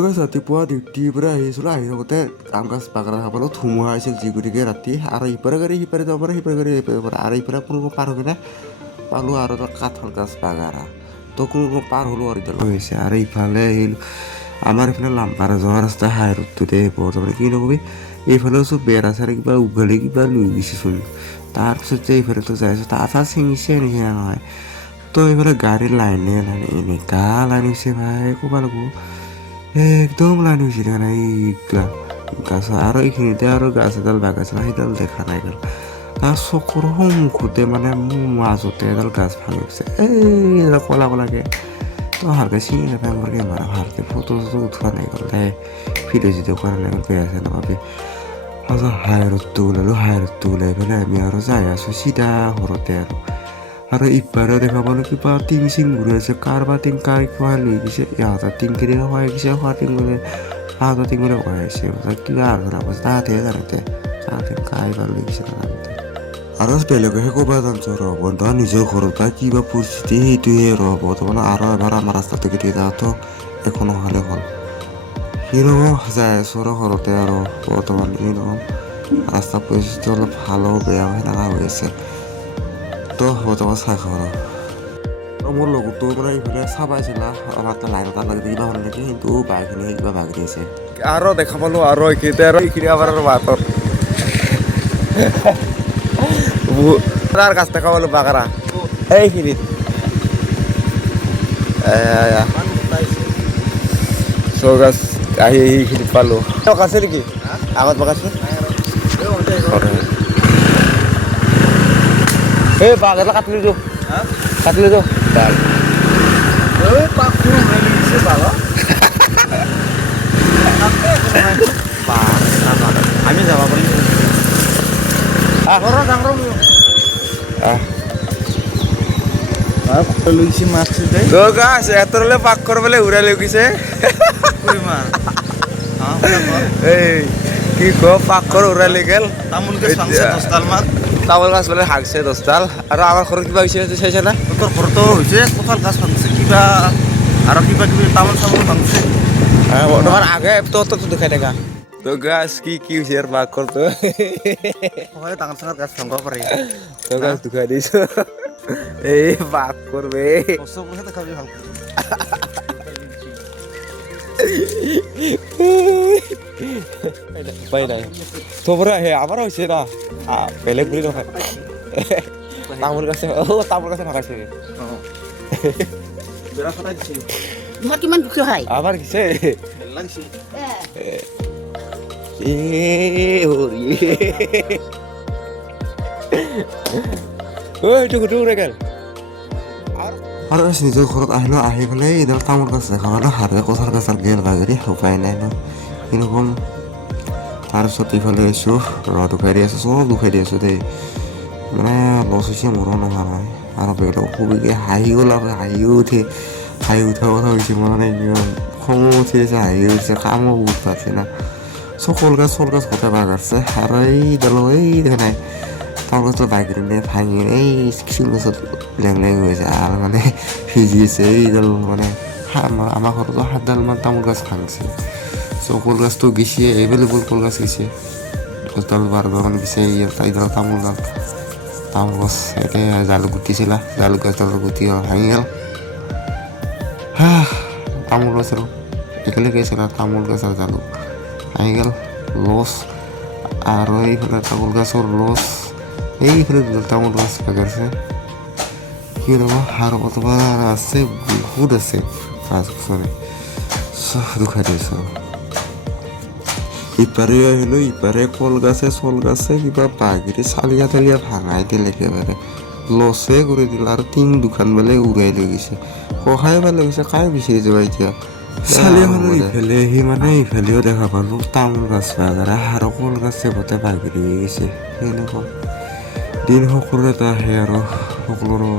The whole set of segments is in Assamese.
গাইছ ৰাতিপুৱা ডিউটিৰ পৰা আহিছিলোঁ আহি থাকোঁতে আম গাছ বাগান দেখা পালোঁ ধুমুহা আহিছিল যি গতিকে ৰাতি আৰু ইপাৰে গাড়ী সিপাৰে যাব পাৰে সিপাৰে গাড়ী সিপাৰে যাব পাৰে আৰু ইপাৰে কোনো পাৰ হৈ কিনে পালোঁ আৰু এটা কাঠৰ গাছ বাগাৰা তো কোনো পাৰ হ'লোঁ আৰু এতিয়া হৈছে আৰু ইফালে আহিল আমাৰ ইফালে লাম্পাৰা যোৱা ৰাস্তা হাই ৰোডটোতে বৰ্তমান কি নকবি এইফালেও চব বেৰা চেৰা কিবা উঘালি কিবা লৈ গৈছেচোন তাৰপিছত যে এইফালেতো যাই আছোঁ তাত চিঙিছে নিচিনা নহয় তো এইফালে গাড়ীৰ লাইনে এনেকা লাইন হৈছে ভাই ক'ব লাগিব একদম লাইন হৈছে দেখা নাই এইগিলা গাছ আৰু এইখিনিতে আৰু গাছ এডাল বাগাইছিল সেইডাল দেখা নাই গ'ল তাৰ চকুৰ সন্মুখতে মানে মোৰ মাজতে এডাল গাছ ভাঙিছে এই ক'লা ক'লাকৈ তো ভালকৈ চিনি নাপায় মোৰ কেমেৰা ভালকৈ ফটো চটো উঠোৱা নাই গ'ল তাই ভিডিঅ' চিডিঅ' কৰা নাই গ'ল বেয়া আছে নাপাবি তাৰপিছত হাই ৰোডটো ওলালোঁ হাই ৰোডটো ওলাই পেলাই আমি আৰু যাই আছোঁ চিধা ঘৰতে আৰু ইপাৰে দেখা পালোঁ কিবা টিং চিং ঘূৰি আছে কাৰোবাৰ টিং কাৰ খোৱাই লৈ গৈছে ইহঁতৰ টিং কিনি খোৱাই গৈছে খোৱা টিং মানে সিহঁতৰ টিং মানে খোৱাই আহিছে কিবা আলোচনা কৰিছে তাহাঁতেহে জানোতে তাহাঁতে কাই বা লৈ গৈছে নাজানোতে আৰু বেলেগেহে ক'ব জানিছোঁ ৰ বন্ধু নিজৰ ঘৰত বা কিবা পৰিস্থিতি সেইটোহে ৰ বৰ্তমান আৰু এবাৰ আমাৰ ৰাস্তাটো কেতিয়া যাওঁতো একো নহ'লে হ'ল সি নহয় যাই আছোঁ আৰু ঘৰতে আৰু বৰ্তমান সি নহয় ৰাস্তা পৰিস্থিতি অলপ ভালো বেয়াও সেনেকুৱা হৈ আছে তো বৰ্তমান চাই খাওঁ আৰু মোৰ লগতো মানে এইফালে চাব আহিছিলা আমাৰ এটা লাইন এটা লাগি কিবা হ'ল নেকি কিন্তু বাইকখিনি কিবা ভাগি দিছে আৰু দেখা পালোঁ আৰু এইখিনিতে আৰু এইখিনি আমাৰ বাটত গাছ দেখা পালোঁ বাগাৰা এইখিনিত চৌ গাছ আহি এইখিনিত পালোঁ আছে নেকি আগত বাগাইছে এই বাঘ এটা কাটলি দিওঁ ডাল আমি যাব পাৰিম এতৰলে পাক কৰিবলৈ উৰাই লৈ গৈছে এই কি ক পাক কৰ উৰাই লৈ গেল তামোল গাছ বোলে হাগছে 10ডাল আৰু আমাৰ ঘৰত কিবা হৈছে চাইছে না তোৰ ঘৰতো হৈছে কঁঠাল গাছ ভাঙিছে কিবা আৰু কিবা কিবি তামোল চামোল ভাঙিছে বৰ্তমান আগে তোৰতো দেখাই দেখা তো গাছ কি হৈছে আৰু পাক কৰতো ডাঙৰ ডাঙৰ গাছ ভাঙিব পাৰি তো গাছ দুখাই দিছো এই পাক কৰবে উপায় নাই তোৰ হে আমাৰ হৈছে না বেলেগ বুলি নহয় তামোল গাছে ভাগাইছে কিমান দুখী হয় আমাৰ কিছে আৰু নিজৰ ঘৰত আহিলোঁ আহি পেলাই এইডাল তামোল গাছ দেখা পালোঁ হাতে কঁঠাল গাছৰ গেল বাগৰি উপায় নাই ন কিন্তু কম তাৰপিছত ইফালে আছোঁ দুখাই দি আছোঁ চব দুখাই দি আছোঁ দেই মানে লছ হৈছে মোৰো নোহোৱা নহয় আৰু বেলেগ খুবেই হাঁহি গ'ল আৰু হাঁহি উঠাৰ কথা হৈছে মোৰ মানে খঙো উঠি আছে হাঁহি উঠিছে কামো বহুত পাইছে না চব কল গাছ গোটেই বাগাইছে আৰু এই দেখা নাই তামোল গছৰ বাগৰি ভাঙি এই চিং গছত লেং গৈছে আৰু মানে ভিজি আছে এইডাল মানে আমাৰ ঘৰতো 7ডালমান তামোল গাছ ভাঙিছে চ' কল গাছটো গেছে এভেইলেবল কল গাছ গেছে 10ডাল 12ডালমান গেছে এইডাল তামোল গছ এতিয়া জালুক গুটিছিলা জালুক গছডালৰ গুটি ভাঙি গ'ল তামোল গছ আৰু একেলগে আছিলে তামোল গছ আৰু জালুক ভাঙি গ'ল লছ আৰু এইফালে তামোল গছৰ লছ এইফালে তামোল গছ বাগিছে কি ৰ'ব আৰু বৰ্তমান আছে বহুত আছে গাছ গছৰে চব দুখাই দিছোঁ ইপাৰে আহিলোঁ ইপাৰে কল গাছে চল গাছে কিবা বাগিৰি চালিয়া তালিয়া ভাঙাই দিলে একেবাৰে লছে কৰি দিলে আৰু টিং দুখান বোলে উৰাই লৈ গৈছে ককাই পালে গৈছে কাই বিচাৰি যাবা এতিয়া চালিয়াখনৰ ইফালে আহি মানে ইফালেও দেখা পালোঁ তামোল গাছ বাগৰা আৰু কল গাছে গোটেই বাগৰি গৈছে সেনেকুৱা দিন সকলো এটা আহে আৰু সকলোৰো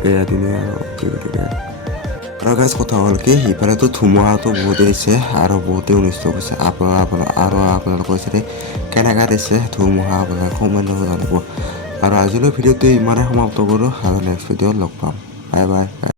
বেয়া দিনে আৰু গতিকে আৰু গাছ কথা হ'ল কি সিফালেতো ধুমুহাটো বহুত দিছে আৰু বহুতেই অনিষ্ট কৰিছে আপোনালোকৰ ওচৰতে কেনেকৈ দিছে ধুমুহা আপোনাৰ কমেণ্ট জানিব আৰু আজিলৈ ভিডিঅ'টো ইমানে সমাপ্ত কৰোঁ আৰু নেক্সট ভিডিঅ'ত লগ পাম বাই বাই